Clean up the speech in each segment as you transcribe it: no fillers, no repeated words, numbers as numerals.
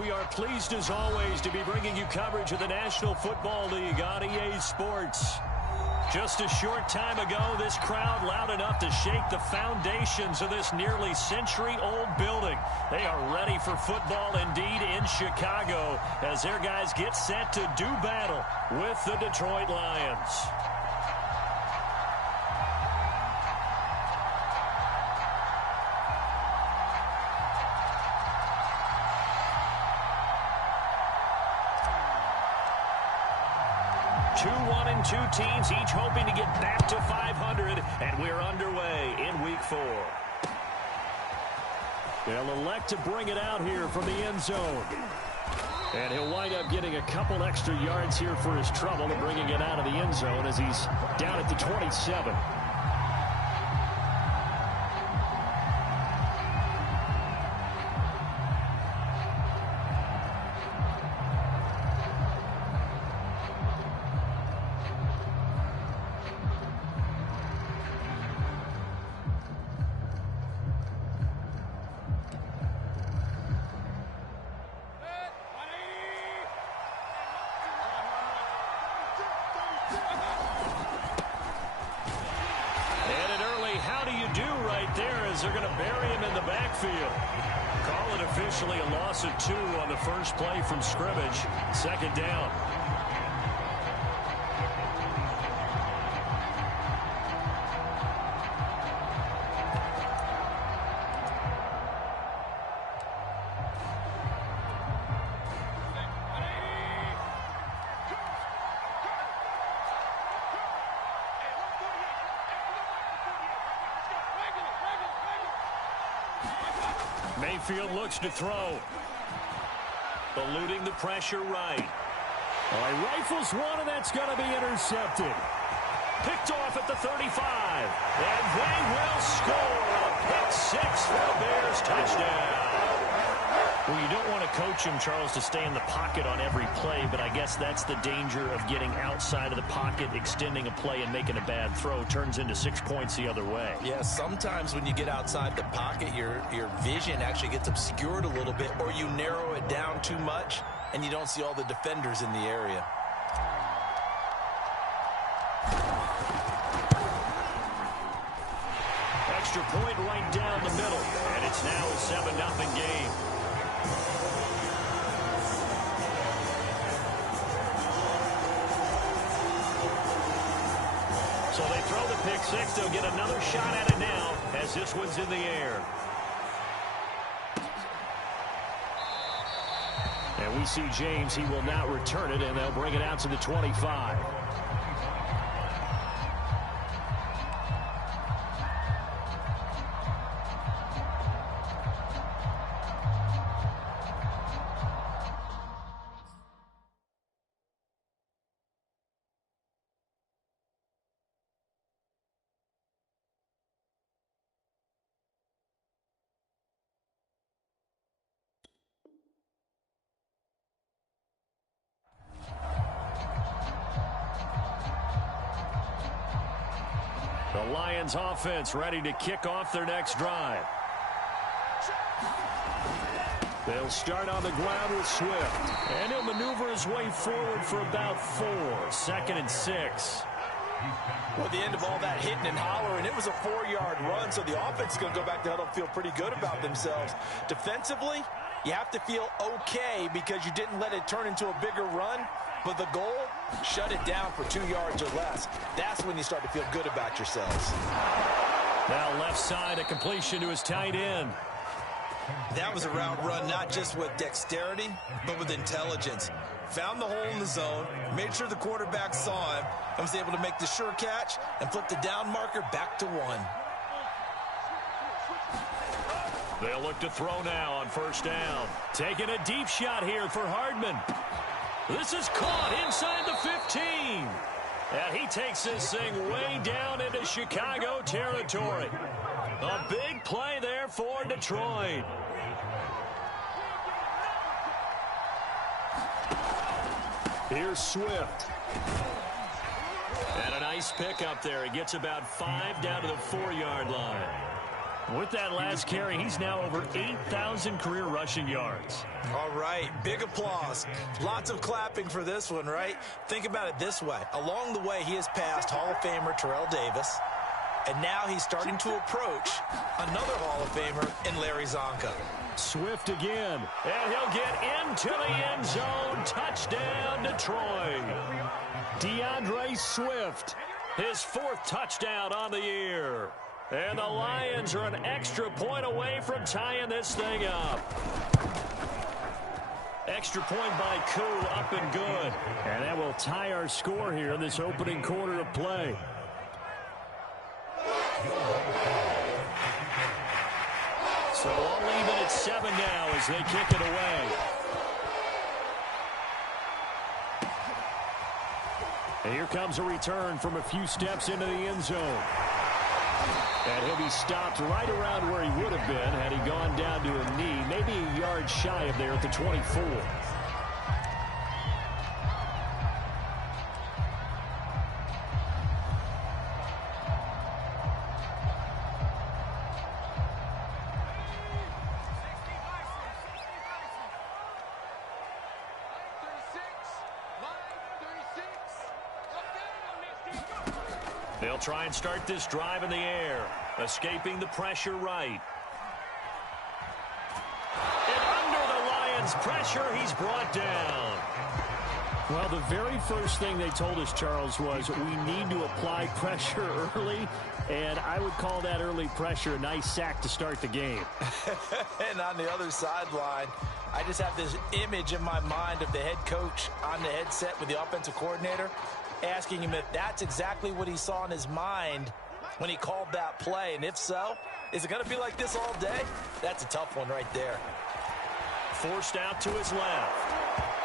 we are pleased as always to be bringing you coverage of the National Football League on EA Sports. Just a short time ago, this crowd loud enough to shake the foundations of this nearly century-old building. They are ready for football indeed in Chicago as their guys get set to do battle with the Detroit Lions. Two teams each hoping to get back to 500, and we're underway in Week 4. They'll elect to bring it out here from the end zone. And he'll wind up getting a couple extra yards here for his trouble and bringing it out of the end zone as he's down at the 27. They're going to bury him in the backfield. Call it officially a loss of 2 on the first play from scrimmage. Second down. Mayfield looks to throw. Eluding the pressure right. All right, rifles one, and that's going to be intercepted. Picked off at the 35. And they will score a pick 6 for the Bears. Touchdown. Well, you don't want to coach him, Charles, to stay in the pocket on every play, but I guess that's the danger of getting outside of the pocket, extending a play, and making a bad throw. Turns into 6 points the other way. Yeah, sometimes when you get outside the pocket, your vision actually gets obscured a little bit, or you narrow it down too much, and you don't see all the defenders in the area. Extra point right down the middle, and it's now a 7-0 game. So they throw the pick 6. They'll get another shot at it now as this one's in the air. And we see James. He will not return it, and they'll bring it out to the 25. The Lions offense ready to kick off their next drive. They'll start on the ground with Swift. And he'll maneuver his way forward for about 4. 2nd and 6. Well, at the end of all that hitting and hollering, it was a 4-yard run, so the offense is going to go back to huddle and feel pretty good about themselves. Defensively, you have to feel okay because you didn't let it turn into a bigger run. But the goal, shut it down for 2 yards or less. That's when you start to feel good about yourselves. Now left side, a completion to his tight end. That was a route run not just with dexterity, but with intelligence. Found the hole in the zone, made sure the quarterback saw him, and was able to make the sure catch and flip the down marker back to 1. They'll look to throw now on first down. Taking a deep shot here for Hardman. This is caught inside the 15. And he takes this thing way down into Chicago territory. A big play there for Detroit. Here's Swift. And a nice pick up there. He gets about 5 down to the 4-yard line. With that last carry, he's now over 8,000 career rushing yards. All right, big applause. Lots of clapping for this one, right? Think about it this way. Along the way, he has passed Hall of Famer Terrell Davis, and now he's starting to approach another Hall of Famer in Larry Zonka. Swift again, and he'll get into the end zone. Touchdown, Detroit. DeAndre Swift, his 4th touchdown on the year. And the Lions are an extra point away from tying this thing up. Extra point by Koo, up and good. And that will tie our score here in this opening quarter of play. So all even at 7 now as they kick it away. And here comes a return from a few steps into the end zone. And he'll be stopped right around where he would have been had he gone down to a knee, maybe a yard shy of there at the 24. They'll try and start this drive in the air, escaping the pressure right. And under the Lions' pressure, he's brought down. Well, the very first thing they told us, Charles, was we need to apply pressure early, and I would call that early pressure a nice sack to start the game. And on the other sideline, I just have this image in my mind of the head coach on the headset with the offensive coordinator, asking him if that's exactly what he saw in his mind when he called that play. And if so, is it going to be like this all day? That's a tough one right there. Forced out to his left.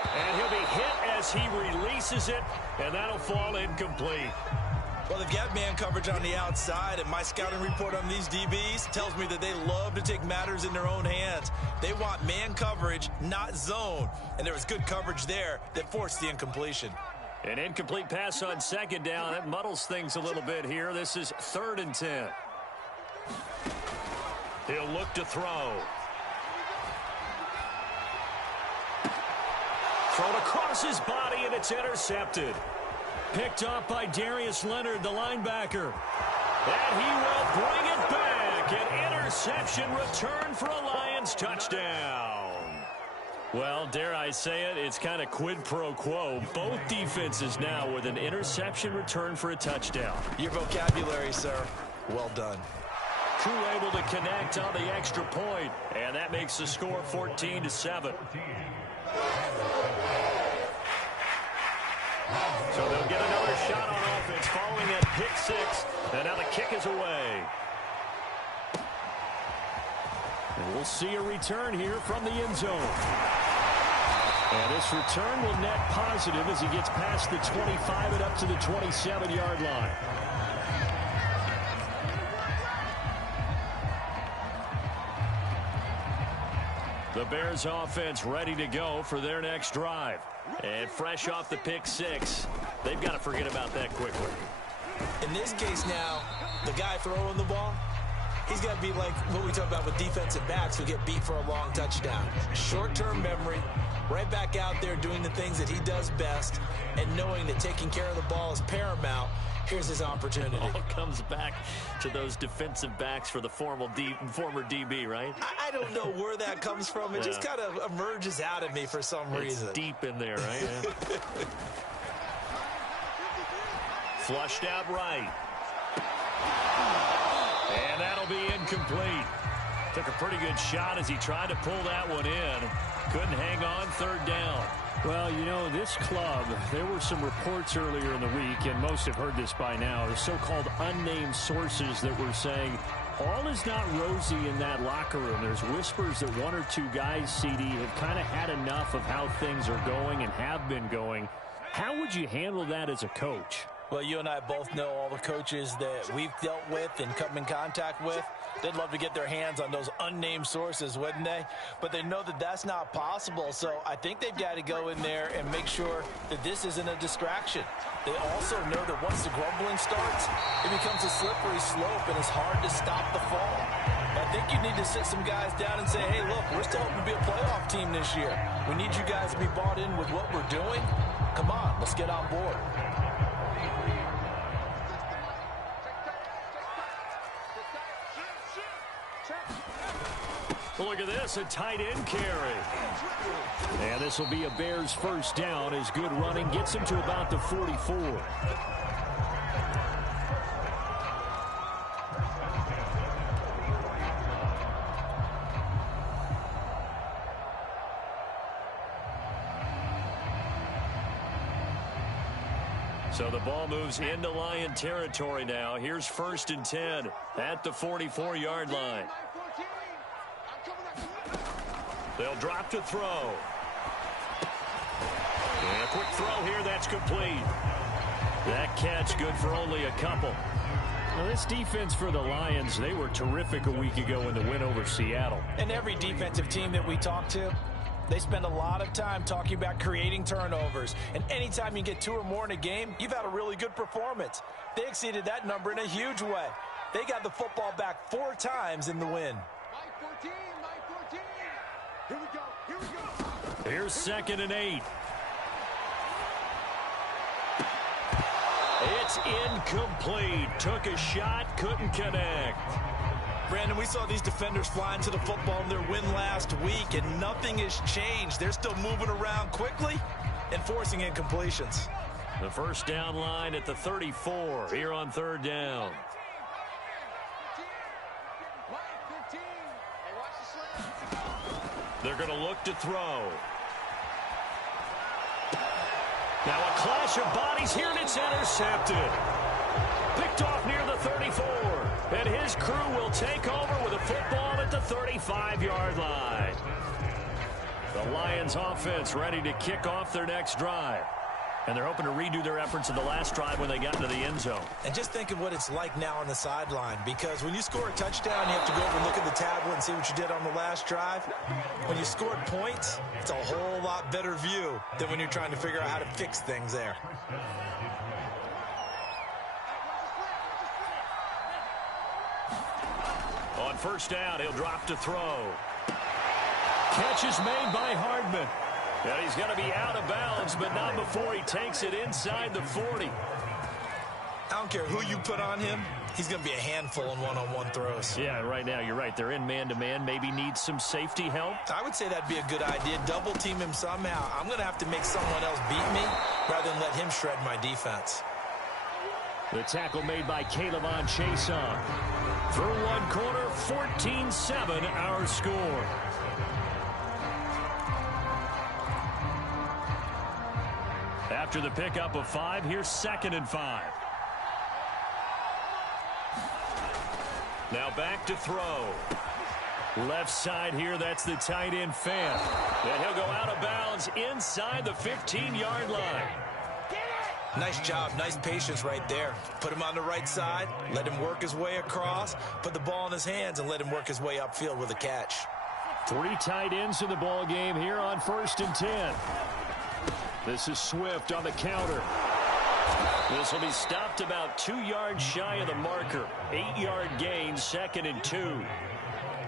And he'll be hit as he releases it, and that'll fall incomplete. Well, they've got man coverage on the outside, and my scouting report on these DBs tells me that they love to take matters in their own hands. They want man coverage, not zone. And there was good coverage there that forced the incompletion. An incomplete pass on 2nd down. That muddles things a little bit here. This is 3rd and 10. He'll look to throw. Thrown across his body, and it's intercepted. Picked up by Darius Leonard, the linebacker. And he will bring it back. An interception return for a Lions touchdown. Well, dare I say it, it's kind of quid pro quo. Both defenses now with an interception return for a touchdown. Your vocabulary, sir. Well done. Crew able to connect on the extra point, and that makes the score 14-7. So they'll get another shot on offense following that pick 6, and now the kick is away. And we'll see a return here from the end zone. And this return will net positive as he gets past the 25 and up to the 27-yard line. The Bears offense ready to go for their next drive. And fresh off the pick 6, they've got to forget about that quickly. In this case now, the guy throwing the ball, he's got to be like what we talk about with defensive backs who get beat for a long touchdown. Short-term memory, right back out there doing the things that he does best, and knowing that taking care of the ball is paramount. Here's his opportunity. All comes back to those defensive backs for the former DB, right? I don't know where that comes from. It just kind of emerges out of me for some reason. It's deep in there, right? Yeah. Flushed out right. And that'll be incomplete. Took a pretty good shot as he tried to pull that one in. Couldn't hang on 3rd down. Well, you know, this club, there were some reports earlier in the week, and most have heard this by now, the so-called unnamed sources that were saying all is not rosy in that locker room. There's whispers that 1 or 2 guys, CD, have kind of had enough of how things are going and have been going. How would you handle that as a coach? Well, you and I both know all the coaches that we've dealt with and come in contact with. They'd love to get their hands on those unnamed sources, wouldn't they? But they know that that's not possible, so I think they've got to go in there and make sure that this isn't a distraction. They also know that once the grumbling starts, it becomes a slippery slope and it's hard to stop the fall. I think you need to sit some guys down and say, hey, look, we're still hoping to be a playoff team this year. We need you guys to be bought in with what we're doing. Come on, let's get on board. Look at this, a tight end carry. And this will be a Bears first down as good running gets him to about the 44. So the ball moves into Lion territory now. Here's 1st and 10 at the 44-yard line. They'll drop to throw. And a quick throw here, that's complete. That catch good for only a couple. Now this defense for the Lions, they were terrific a week ago in the win over Seattle. And every defensive team that we talk to, they spend a lot of time talking about creating turnovers. And anytime you get 2 or more in a game, you've had a really good performance. They exceeded that number in a huge way. They got the football back 4 times in the win. Here we go. Here's 2nd and 8. It's incomplete. Took a shot, couldn't connect. Brandon, we saw these defenders flying to the football in their win last week, and nothing has changed. They're still moving around quickly and forcing incompletions. The first down line at the 34 here on 3rd down. They're going to look to throw. Now a clash of bodies here, and it's intercepted. Picked off near the 34. And his crew will take over with a football at the 35-yard line. The Lions offense ready to kick off their next drive. And they're hoping to redo their efforts in the last drive when they got into the end zone. And just think of what it's like now on the sideline, because when you score a touchdown, you have to go over and look at the tablet and see what you did on the last drive. When you scored points, it's a whole lot better view than when you're trying to figure out how to fix things there. On 1st down, he'll drop to throw. Catch is made by Hardman. And he's going to be out of bounds, but not before he takes it inside the 40. I don't care who you put on him. He's going to be a handful in one-on-one throws. Yeah, right now, you're right. They're in man-to-man. Maybe needs some safety help. I would say that'd be a good idea. Double team him somehow. I'm going to have to make someone else beat me rather than let him shred my defense. The tackle made by Calebon Chason. Through one quarter, 14-7 our score. After the pickup of 5, here's 2nd and 5. Now back to throw. Left side here, that's the tight end Fant. And he'll go out of bounds inside the 15-yard line. Nice job, nice patience right there. Put him on the right side, let him work his way across, put the ball in his hands, and let him work his way upfield with a catch. 3 tight ends in the ball game here on 1st and 10. This is Swift on the counter. This will be stopped about 2 yards shy of the marker. 8-yard gain, 2nd and 2.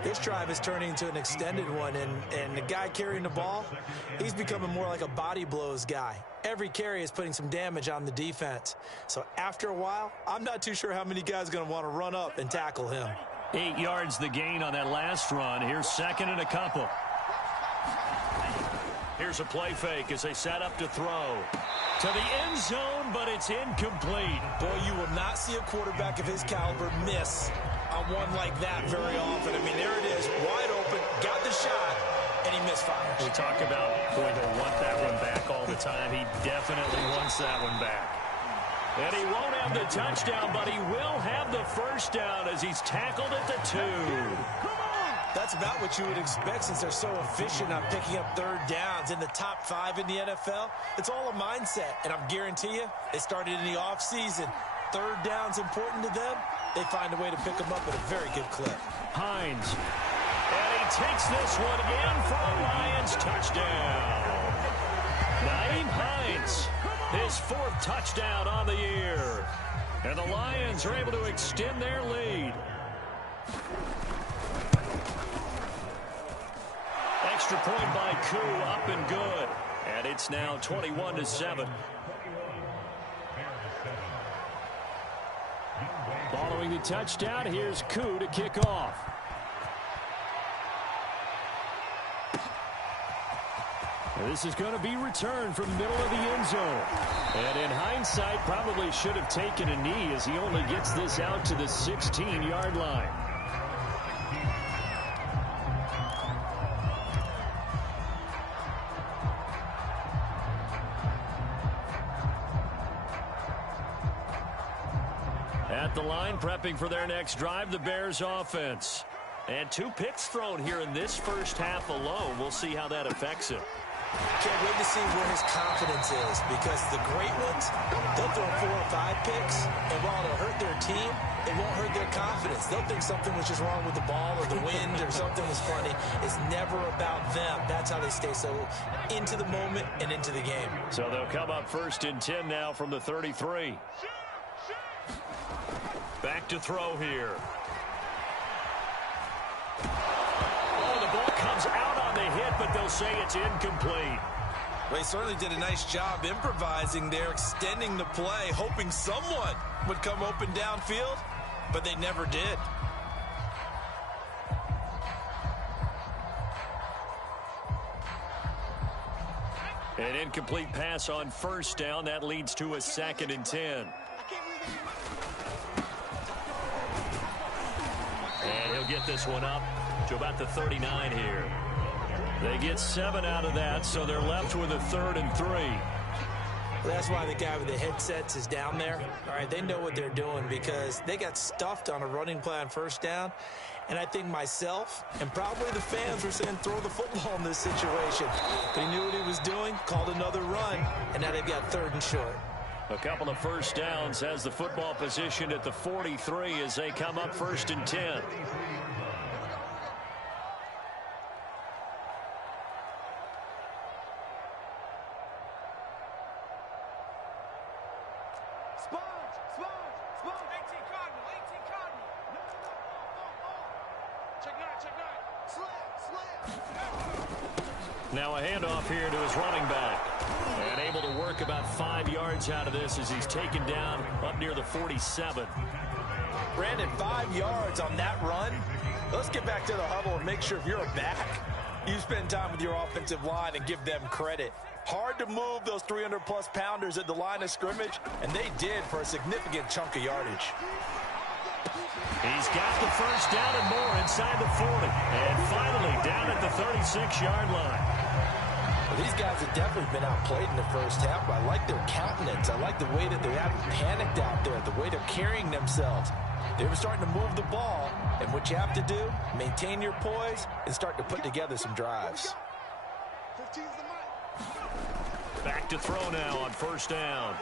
This drive is turning into an extended one, and the guy carrying the ball, he's becoming more like a body blows guy. Every carry is putting some damage on the defense. So after a while, I'm not too sure how many guys are going to want to run up and tackle him. 8 yards the gain on that last run. Here's 2nd and a couple. Here's a play fake as they set up to throw. To the end zone, but it's incomplete. Boy, you will not see a quarterback of his caliber miss on one like that very often. I mean, there it is, wide open, got the shot, and he misfires. We talk about, boy, he'll want that one back all the time. He definitely wants that one back. And he won't have the touchdown, but he will have the first down as he's tackled at the 2. That's about what you would expect since they're so efficient on picking up 3rd downs in the top 5 in the NFL. It's all a mindset, and I'm guarantee you, they started in the offseason. 3rd down's important to them. They find a way to pick them up at a very good clip. Hines. And he takes this one in for a Lions touchdown. Nyheim Hines, his 4th touchdown on the year. And the Lions are able to extend their lead. extra point by Koo, up and good. And it's now 21-7. Following the touchdown, here's Koo to kick off. This is going to be returned from the middle of the end zone. And in hindsight, probably should have taken a knee as he only gets this out to the 16-yard line. At the line, prepping for their next drive, the Bears offense. And 2 picks thrown here in this first half alone. We'll see how that affects him. Can't wait to see where his confidence is, because the great ones, they'll throw 4 or 5 picks, and while it'll hurt their team, it won't hurt their confidence. They'll think something was just wrong with the ball or the wind or something was funny. It's never about them. That's how they stay so into the moment and into the game. So they'll come up 1st and 10 now from the 33. Back to throw here. Oh, the ball comes out on the hit, but they'll say it's incomplete. Well, he certainly did a nice job improvising there, extending the play, hoping someone would come open downfield, but they never did. An incomplete pass on 1st down. That leads to a 2nd and 10. And he'll get this one up to about the 39 here. They get 7 out of that, so they're left with a 3rd and 3. That's why the guy with the headsets is down there. All right, they know what they're doing because they got stuffed on a running play on 1st down. And I think myself and probably the fans were saying throw the football in this situation. But he knew what he was doing, called another run, and now they've got 3rd and short. A couple of 1st downs, has the football positioned at the 43 as they come up 1st and 10. Now a handoff here to his running back. And able to work about 5 yards out of this as he's taken down up near the 47. Brandon, 5 yards on that run. Let's get back to the huddle and make sure if you're a back, you spend time with your offensive line and give them credit. Hard to move those 300-plus pounders at the line of scrimmage, and they did for a significant chunk of yardage. He's got the 1st down and more inside the 40. And finally down at the 36-yard line. Well, these guys have definitely been outplayed in the first half, but I like their countenance. I like the way that they haven't panicked out there, the way they're carrying themselves. They were starting to move the ball, and what you have to do, maintain your poise and start to put together some drives. Back to throw now on 1st down.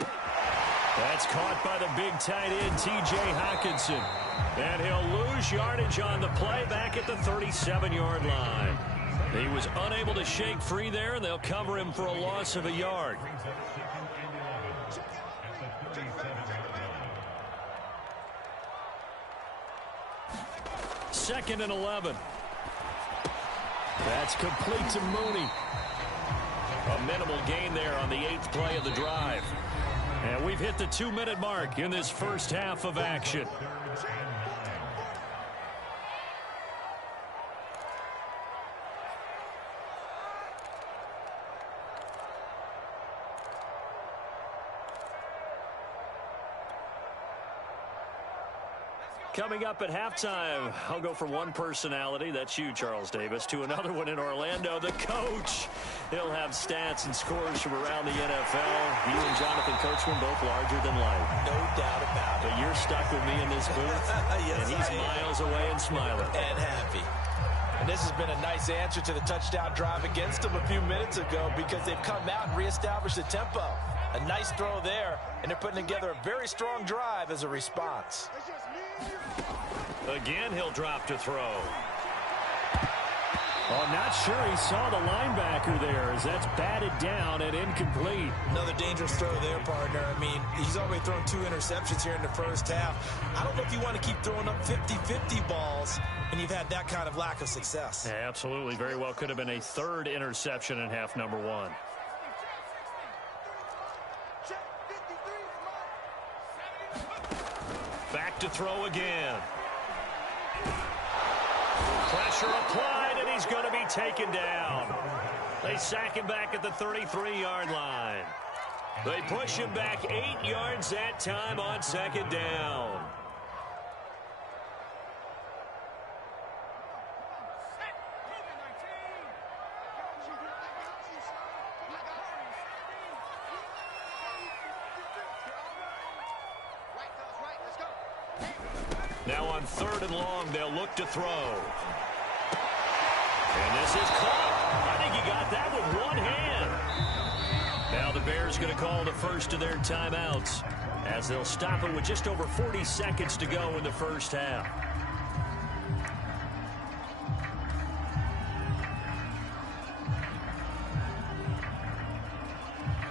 That's caught by the big tight end, T.J. Hockenson. And he'll lose yardage on the play back at the 37-yard line. He was unable to shake free there, and they'll cover him for a loss of a yard. Second and 11. That's complete to Mooney. A minimal gain there on the 8th play of the drive. And we've hit the 2-minute mark in this first half of action. Coming up at halftime, I'll go from one personality, that's you, Charles Davis, to another one in Orlando, the coach. He'll have stats and scores from around the NFL. You and Jonathan Coachman both larger than life. No doubt about it. But you're stuck with me in this booth, yes, and he's miles away and smiling. And happy. And this has been a nice answer to the touchdown drive against them a few minutes ago because they've come out and reestablished the tempo. A nice throw there, and they're putting together a very strong drive as a response. Again, he'll drop to throw. Oh, not sure he saw the linebacker there as that's batted down and incomplete. Another dangerous throw there, partner. I mean, he's already thrown 2 interceptions here in the first half. I don't know if you want to keep throwing up 50-50 balls and you've had that kind of lack of success. Yeah, absolutely. Very well could have been a third interception in half number one. Back to throw again. Pressure applied, and he's going to be taken down. They sack him back at the 33-yard line. They push him back 8 yards that time on second down. Now on 3rd and long, they'll look to throw. And this is caught. I think he got that with one hand. Now the Bears going to call the first of their timeouts as they'll stop it with just over 40 seconds to go in the first half.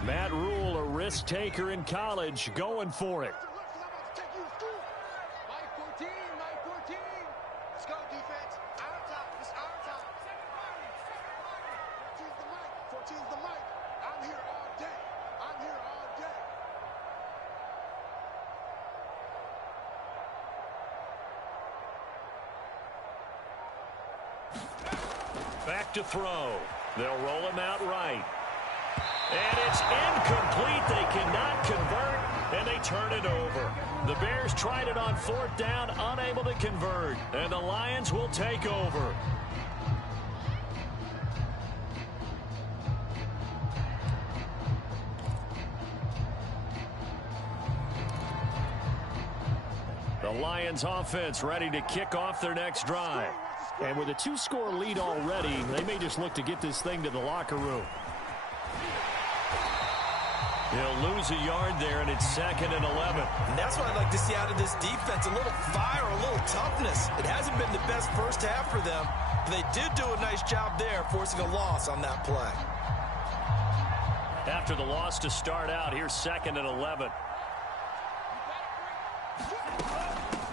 Matt Rule, a risk taker in college, going for it. Back to throw. They'll roll him out right. And it's incomplete. They cannot convert, and they turn it over. The Bears tried it on 4th down, unable to convert, and the Lions will take over. The Lions offense ready to kick off their next drive. And with a 2-score lead already, they may just look to get this thing to the locker room. He'll lose a yard there, and it's 2nd and 11. And that's what I'd like to see out of this defense, a little fire, a little toughness. It hasn't been the best first half for them, but they did do a nice job there, forcing a loss on that play. After the loss to start out, here's 2nd and 11.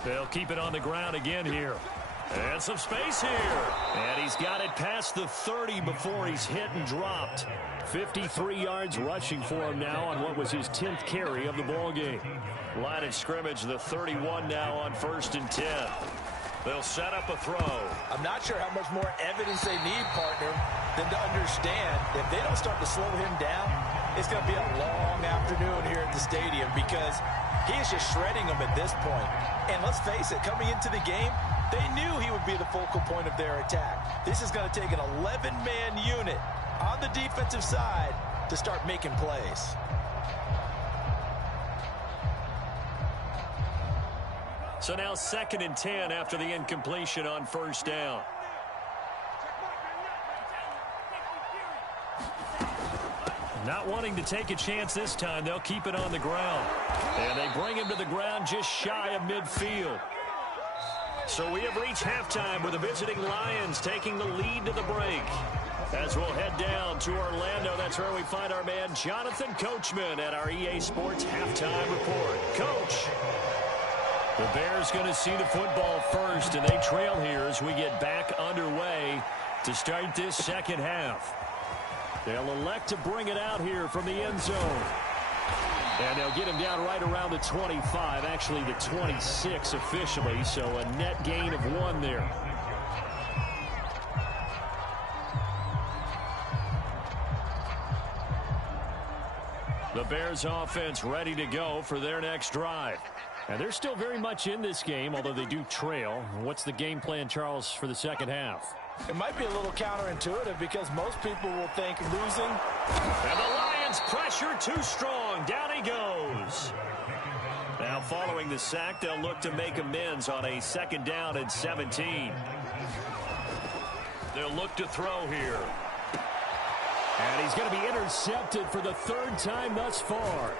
They'll keep it on the ground again here. And some space here. And he's got it past the 30 before he's hit and dropped. 53 yards rushing for him now on what was his 10th carry of the ball game. Line of scrimmage, the 31 now on 1st and 10. They'll set up a throw. I'm not sure how much more evidence they need, partner, than to understand if they don't start to slow him down, it's going to be a long afternoon here at the stadium because he is just shredding them at this point. And let's face it, coming into the game, they knew he would be the focal point of their attack. This is going to take an 11-man unit on the defensive side to start making plays. So now 2nd and 10 after the incompletion on 1st down. Not wanting to take a chance this time, they'll keep it on the ground. And they bring him to the ground just shy of midfield. So we have reached halftime with the visiting Lions taking the lead to the break. As we'll head down to Orlando, that's where we find our man Jonathan Coachman at our EA Sports Halftime Report. Coach, the Bears going to see the football first, and they trail here as we get back underway to start this second half. They'll elect to bring it out here from the end zone. And they'll get him down right around the 25, actually the 26 officially, so a net gain of 1 there. The Bears offense ready to go for their next drive. And they're still very much in this game, although they do trail. What's the game plan, Charles, for the second half? It might be a little counterintuitive because most people will think losing. And the Lions pressure too strong. Down he goes. Now following the sack, they'll look to make amends on a 2nd down and 17. They'll look to throw here. And he's going to be intercepted for the 3rd time thus far.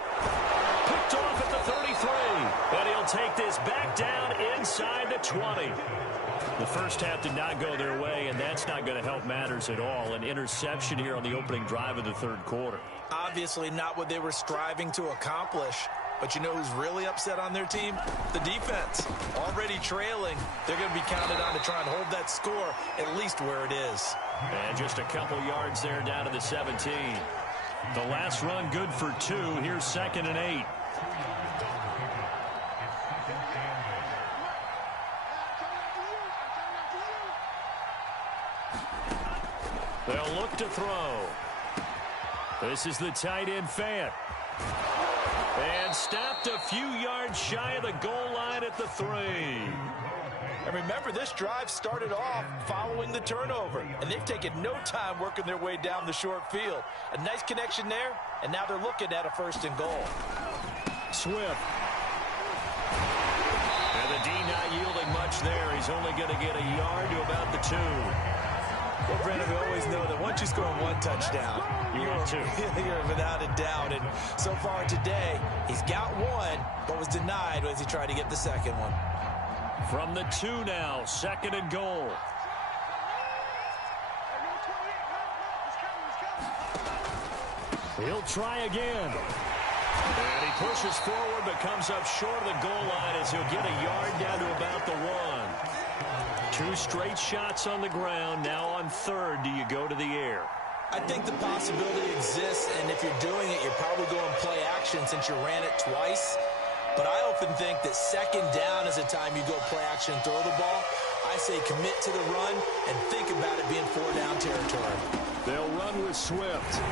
Picked off at the 33. And he'll take this back down inside the 20. The first half did not go their way, and that's not going to help matters at all. An interception here on the opening drive of the 3rd quarter. Obviously not what they were striving to accomplish. But you know who's really upset on their team? The defense. Already trailing. They're going to be counted on to try and hold that score at least where it is. And just a couple yards there down to the 17. The last run good for 2. Here's 2nd and 8. They'll look to throw. This is the tight end Fant. And stopped a few yards shy of the goal line at the 3. And remember, this drive started off following the turnover, and they've taken no time working their way down the short field. A nice connection there, and now they're looking at a 1st and goal. Swift. And the D not yielding much there. He's only going to get a yard to about the 2. Well, Brandon, we always know that once you score 1 touchdown, you're without a doubt. And so far today, he's got 1, but was denied as he tried to get the 2nd one. From the 2 now, 2nd and goal. He'll try again. And he pushes forward but comes up short of the goal line as he'll get a yard down to about the 1. 2 straight shots on the ground. Now on 3rd, do you go to the air? I think the possibility exists, and if you're doing it, you're probably going play action since you ran it twice. But I often think that 2nd down is a time you go play action and throw the ball. I say commit to the run and think about it being 4-down territory. They'll run with Swift.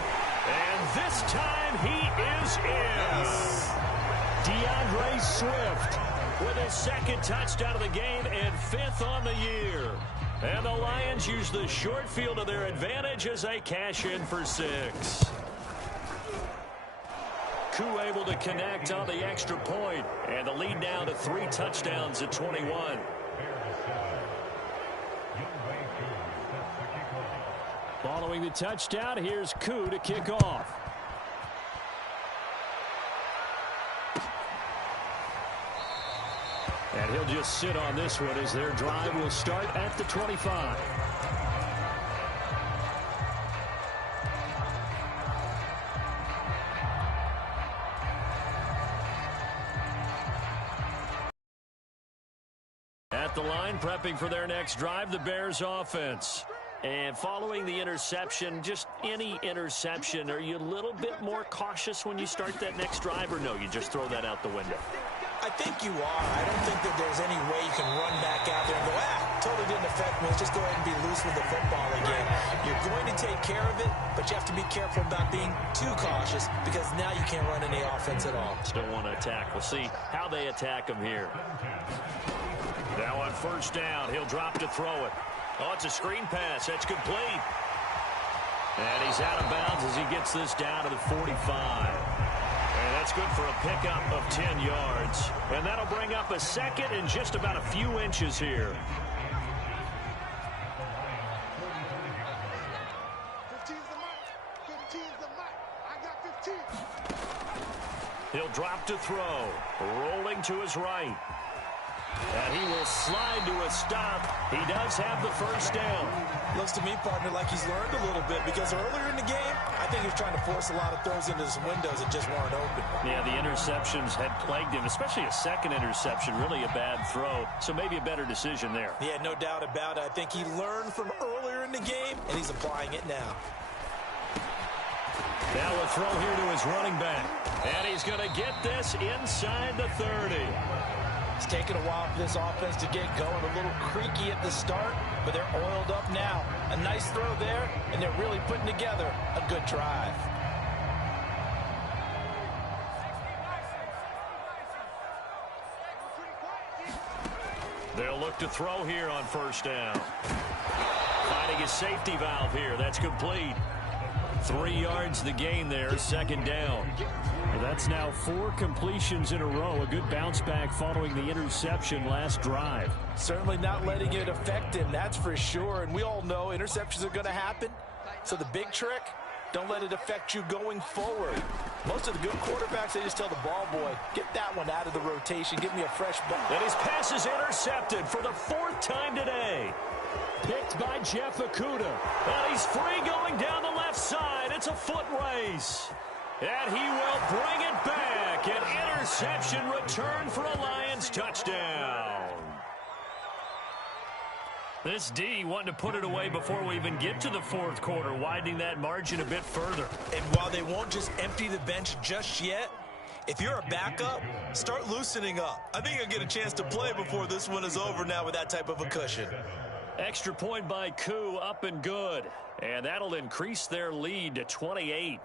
And this time he is in. Yes. DeAndre Swift with his 2nd touchdown of the game and 5th on the year. And the Lions use the short field to their advantage as they cash in for 6. Koo able to connect on the extra point, and the lead now to 3 touchdowns at 21. Following the touchdown, here's Koo to kick off. And he'll just sit on this one as their drive will start at the 25. At the line, prepping for their next drive, the Bears offense. And following the interception, just any interception, are you a little bit more cautious when you start that next drive, or no, you just throw that out the window? I think you are. I don't think that there's any way you can run back out there and go, totally didn't affect me. Let's just go ahead and be loose with the football again. You're going to take care of it, but you have to be careful about being too cautious because now you can't run any offense at all. Still want to attack. We'll see how they attack him here. Now on 1st down, he'll drop to throw it. Oh, it's a screen pass. That's complete. And he's out of bounds as he gets this down to the 45. And that's good for a pickup of 10 yards. And that'll bring up a 2nd and just about a few inches here. 15's the mark. 15's the mark. I got 15. He'll drop to throw. Rolling to his right. And he will slide to a stop. He does have the 1st down. Looks to me, partner, like he's learned a little bit because earlier in the game, I think he was trying to force a lot of throws into some windows that just weren't open. Yeah, the interceptions had plagued him, especially a 2nd interception, really a bad throw. So maybe a better decision there. Yeah, no doubt about it. I think he learned from earlier in the game, and he's applying it now. Now a throw here to his running back. And he's going to get this inside the 30. It's taken a while for this offense to get going. A little creaky at the start, but they're oiled up now. A nice throw there, and they're really putting together a good drive. They'll look to throw here on 1st down. Finding a safety valve here. That's complete. 3 yards the gain there, 2nd down. Well, that's now 4 completions in a row. A good bounce back following the interception last drive. Certainly not letting it affect him, that's for sure. And we all know interceptions are going to happen. So the big trick, don't let it affect you going forward. Most of the good quarterbacks, they just tell the ball boy, get that one out of the rotation. Give me a fresh ball. And his pass is intercepted for the 4th time today. Picked by Jeff Okudah. And he's free going down the left side. It's a foot race. And he will bring it back. An interception return for a Lions touchdown. This D wanting to put it away before we even get to the fourth quarter, widening that margin a bit further. And while they won't just empty the bench just yet, if you're a backup, start loosening up. I think you'll get a chance to play before this one is over now with that type of a cushion. Extra point by Koo, up and good. And that'll increase their lead to 28.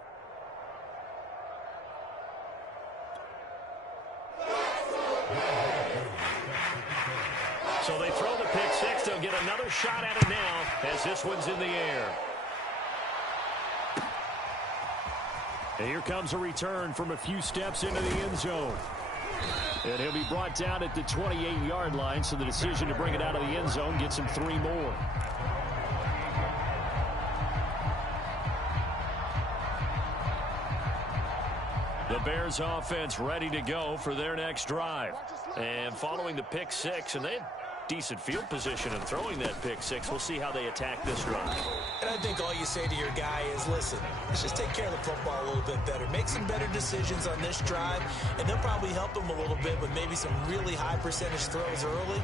So they throw the pick six. They'll get another shot at it now as this one's in the air. And here comes a return from a few steps into the end zone. And he'll be brought down at the 28-yard line, so the decision to bring it out of the end zone gets him 3 more. The Bears offense ready to go for their next drive. And following the pick six, and they had decent field position in throwing that pick six. We'll see how they attack this drive. And I think all you say to your guy is, listen, let's just take care of the football a little bit better. Make some better decisions on this drive, and they'll probably help him a little bit with maybe some really high percentage throws early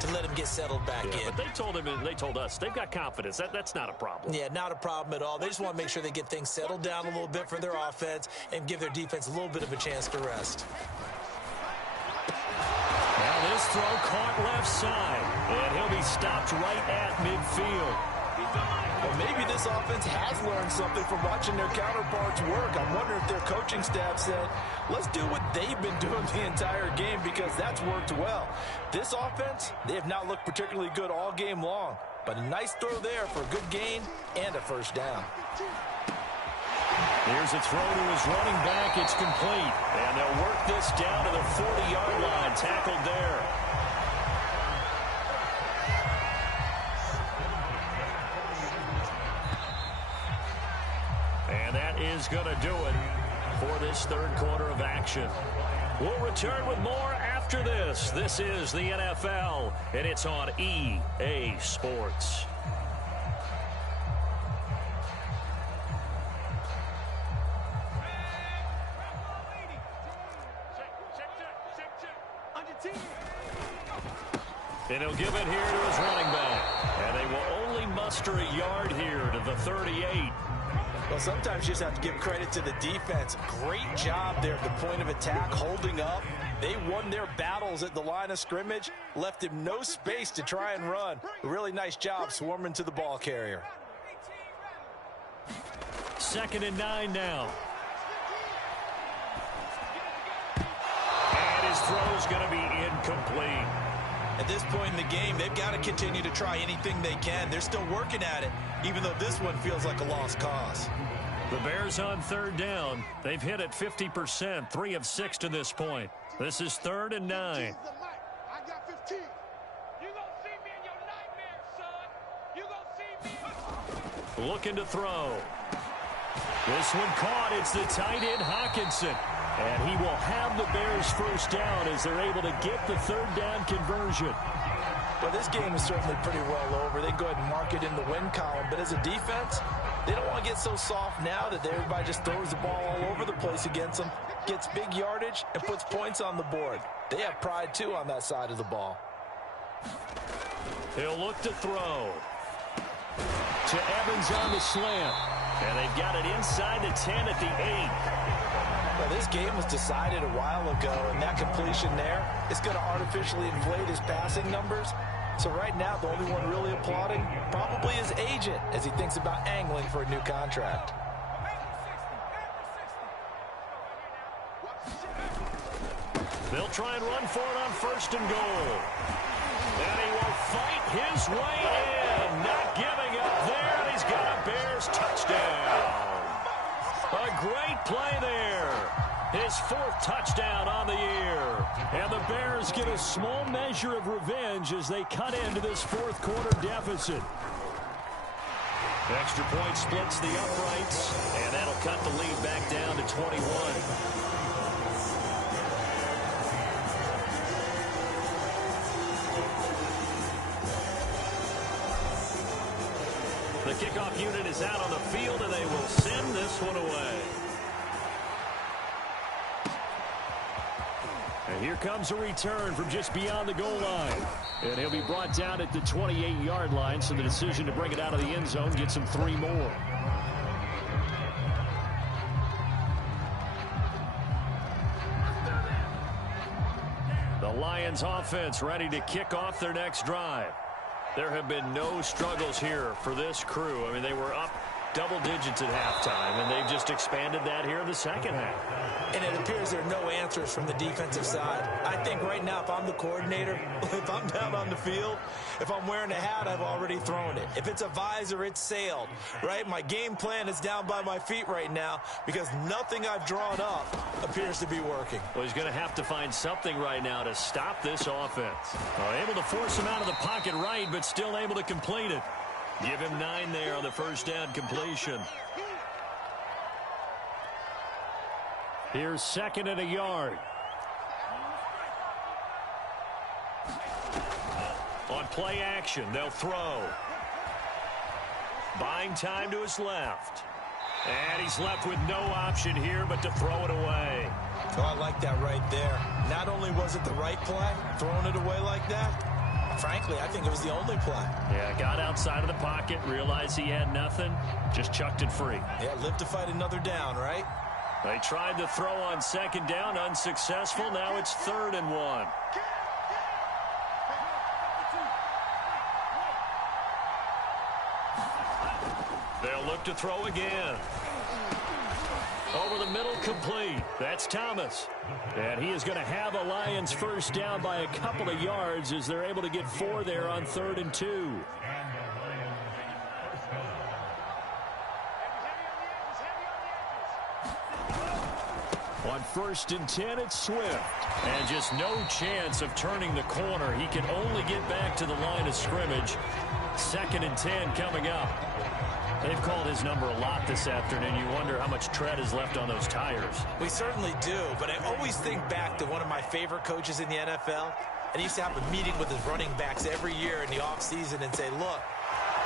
to let him get settled back in. But they told him, and they told us, they've got confidence. That's not a problem. Yeah, not a problem at all. They just want to make sure they get things settled down a little bit for their offense and give their defense a little bit of a chance to rest. Now this throw caught left side, and he'll be stopped right at midfield. Well, maybe this offense has learned something from watching their counterparts work. I'm wondering if their coaching staff said, let's do what they've been doing the entire game, because that's worked well. This offense, they have not looked particularly good all game long, but a nice throw there for a good gain and a first down. Here's a throw to his running back. It's complete. And they'll work this down to the 40-yard line. Tackled there. And that is going to do it for this third quarter of action. We'll return with more after this. This is the NFL, and it's on EA Sports. And he'll give it here to his running back. And they will only muster a yard here to the 38. Well, sometimes you just have to give credit to the defense. Great job there at the point of attack, holding up. They won their battles at the line of scrimmage, left him no space to try and run. A really nice job swarming to the ball carrier. 2nd and 9 now. And his throw's going to be incomplete. At this point in the game, they've got to continue to try anything they can. They're still working at it, even though this one feels like a lost cause. The Bears on 3rd down. They've hit it 50%, 3 of 6 to this point. This is 3rd and 9. I got 15. You gonna see me in your nightmares, son. You gonna see me. Looking to throw. This one caught. It's the tight end, Hawkinson. And he will have the Bears first down as they're able to get the 3rd down conversion. Well, this game is certainly pretty well over. They go ahead and mark it in the win column. But as a defense, they don't want to get so soft now that everybody just throws the ball all over the place against them, gets big yardage, and puts points on the board. They have pride, too, on that side of the ball. He'll look to throw. To Evans on the slant. And they've got it inside the 10 at the 8. Well, this game was decided a while ago, and that completion there is going to artificially inflate his passing numbers. So right now, the only one really applauding probably his agent as he thinks about angling for a new contract. They'll try and run for it on 1st and goal. And he will fight his way in, not giving up there, and he's got a Bears touchdown. A great play there. His 4th touchdown on the year. And the Bears get a small measure of revenge as they cut into this 4th quarter deficit. Extra point splits the uprights, and that'll cut the lead back down to 21. The kickoff unit is out on the field, and they will send this one away. And here comes a return from just beyond the goal line. And he'll be brought down at the 28-yard line, so the decision to bring it out of the end zone gets him 3 more. The Lions offense ready to kick off their next drive. There have been no struggles here for this crew. I mean, they were up double digits at halftime, and they've just expanded that here in the second half. And it appears there are no answers from the defensive side. I think right now, if I'm the coordinator, if I'm down on the field, if I'm wearing a hat, I've already thrown it. If it's a visor, it's sailed, right? My game plan is down by my feet right now because nothing I've drawn up appears to be working. Well, he's going to have to find something right now to stop this offense. Able to force him out of the pocket right, but still able to complete it. Give him 9 there on the first down completion. Here's 2nd and a yard. On play action, they'll throw. Buying time to his left. And he's left with no option here but to throw it away. Oh, I like that right there. Not only was it the right play, throwing it away like that, frankly, I think it was the only play. Yeah, got outside of the pocket, realized he had nothing, just chucked it free. Yeah, live to fight another down, right? They tried to throw on 2nd down, unsuccessful. Now it's 3rd and 1. They'll look to throw again. Over the middle, complete. That's Thomas. And he is going to have a Lions first down by a couple of yards as they're able to get 4 there on 3rd and 2. On 1st and 10, it's Swift. And just no chance of turning the corner. He can only get back to the line of scrimmage. 2nd and 10 coming up. They've called his number a lot this afternoon. You wonder how much tread is left on those tires. We certainly do, but I always think back to one of my favorite coaches in the NFL. And he used to have a meeting with his running backs every year in the offseason and say, look,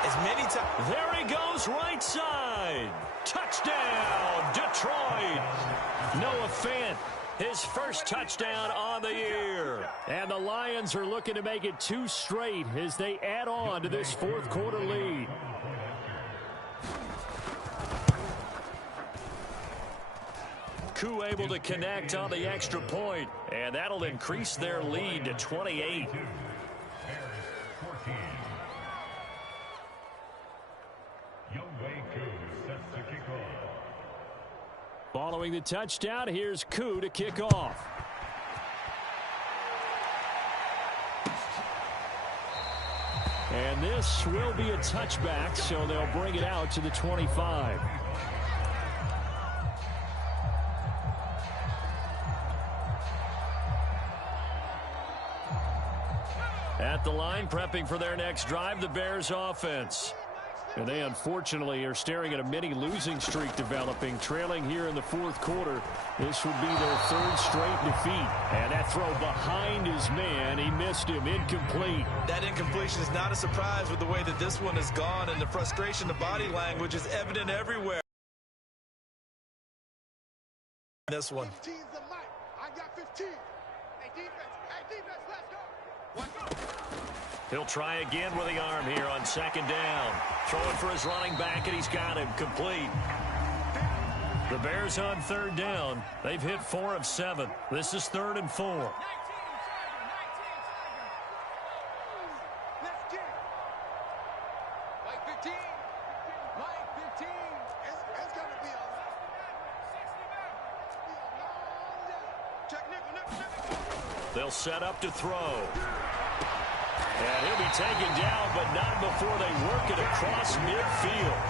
as many times... There he goes, right side. Touchdown, Detroit. Noah Fant, his first touchdown on the year. And the Lions are looking to make it 2 straight as they add on to this 4th quarter lead. Koo able to connect on the extra point, and that'll increase their lead to 28. Following the touchdown, here's Koo to kick off. And this will be a touchback, so they'll bring it out to the 25. At the line, prepping for their next drive, the Bears offense. And they unfortunately are staring at a mini losing streak developing, trailing here in the 4th quarter. This would be their 3rd straight defeat. And that throw behind his man, he missed him, incomplete. That incompletion is not a surprise with the way that this one has gone, and the frustration, the body language is evident everywhere. This one. 15's the mic. I got 15. Hey, defense, let's go. He'll try again with the arm here on 2nd down. Throwing for his running back, and he's got him complete. The Bears on 3rd down. They've hit 4 of 7. This is 3rd and 4. Let's get it. Mike 15. Mike 15. It's going to be a long day. They'll set up to throw. And he'll be taken down, but not before they work it across midfield.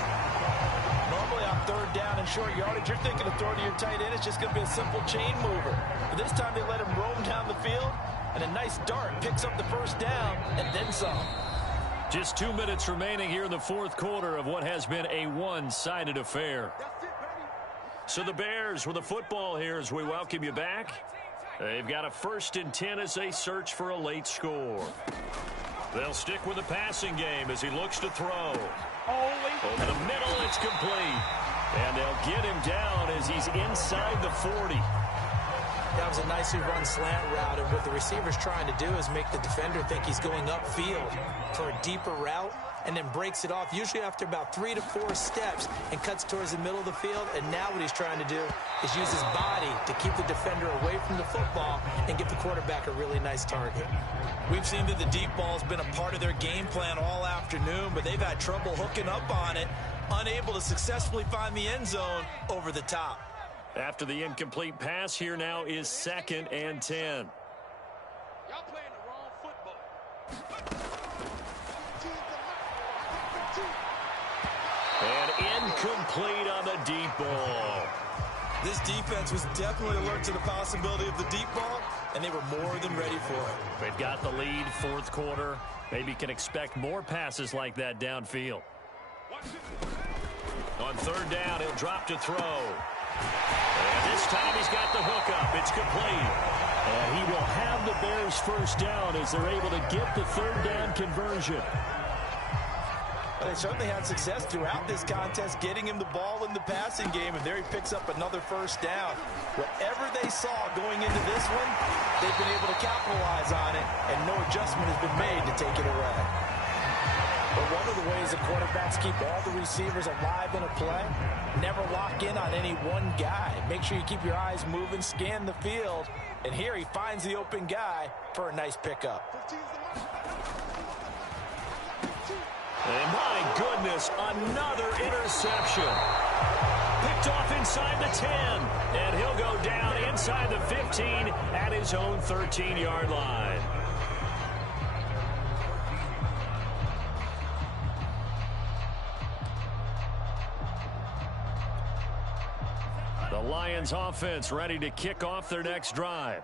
Normally on 3rd down and short yardage, you're thinking of throwing to your tight end. It's just going to be a simple chain mover. But this time they let him roam down the field, and a nice dart picks up the first down and then some. Just 2 minutes remaining here in the 4th quarter of what has been a one-sided affair. So the Bears with the football here as we welcome you back. They've got a 1st and 10 as they search for a late score. They'll stick with the passing game as he looks to throw. Over the middle, it's complete. And they'll get him down as he's inside the 40. That was a nicely run slant route, and what the receiver's trying to do is make the defender think he's going upfield for a deeper route, and then breaks it off, usually after about 3 to 4 steps, and cuts towards the middle of the field. And now what he's trying to do is use his body to keep the defender away from the football and give the quarterback a really nice target. We've seen that the deep ball's been a part of their game plan all afternoon, but they've had trouble hooking up on it, unable to successfully find the end zone over the top. After the incomplete pass, here now is 2nd and 10. Y'all playing the wrong football. And incomplete on the deep ball. This defense was definitely alert to the possibility of the deep ball, and they were more than ready for it. They've got the lead, 4th quarter. Maybe can expect more passes like that downfield. On 3rd down, he'll drop to throw. And this time he's got the hook up. It's complete. And he will have the Bears' first down as they're able to get the 3rd down conversion. They certainly had success throughout this contest, getting him the ball in the passing game, and there he picks up another first down. Whatever they saw going into this one, they've been able to capitalize on it, and no adjustment has been made to take it away. But one of the ways the quarterbacks keep all the receivers alive in a play, never lock in on any one guy. Make sure you keep your eyes moving, scan the field, and here he finds the open guy for a nice pickup. And my goodness, another interception. Picked off inside the 10, and he'll go down inside the 15 at his own 13-yard line. The Lions offense ready to kick off their next drive.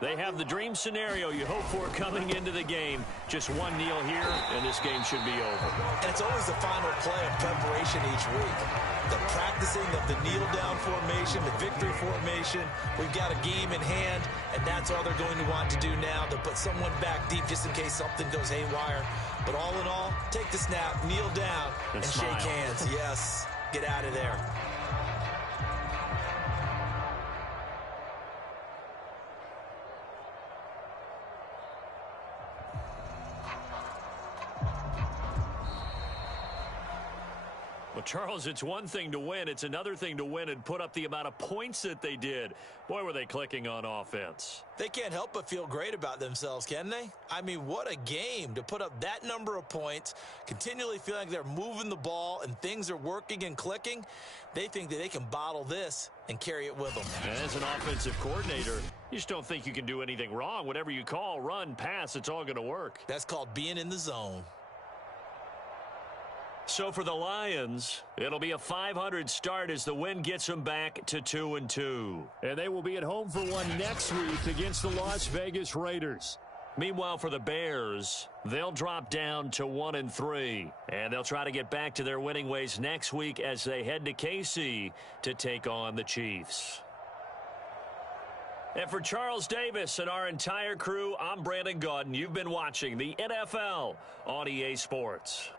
They have the dream scenario you hope for coming into the game. Just one kneel here, and this game should be over. And it's always the final play of preparation each week. The practicing of the kneel-down formation, the victory formation. We've got a game in hand, and that's all they're going to want to do now. They'll put someone back deep just in case something goes haywire. But all in all, take the snap, kneel down, and shake hands. Yes, get out of there. Well, Charles, it's one thing to win. It's another thing to win and put up the amount of points that they did. Boy, were they clicking on offense. They can't help but feel great about themselves, can they? I mean, what a game to put up that number of points, continually feeling like they're moving the ball and things are working and clicking. They think that they can bottle this and carry it with them. And as an offensive coordinator, you just don't think you can do anything wrong. Whatever you call, run, pass, it's all going to work. That's called being in the zone. So for the Lions, it'll be a 500 start as the win gets them back to 2-2. And they will be at home for one next week against the Las Vegas Raiders. Meanwhile, for the Bears, they'll drop down to 1-3. And they'll try to get back to their winning ways next week as they head to KC to take on the Chiefs. And for Charles Davis and our entire crew, I'm Brandon Gaudin. You've been watching the NFL on EA Sports.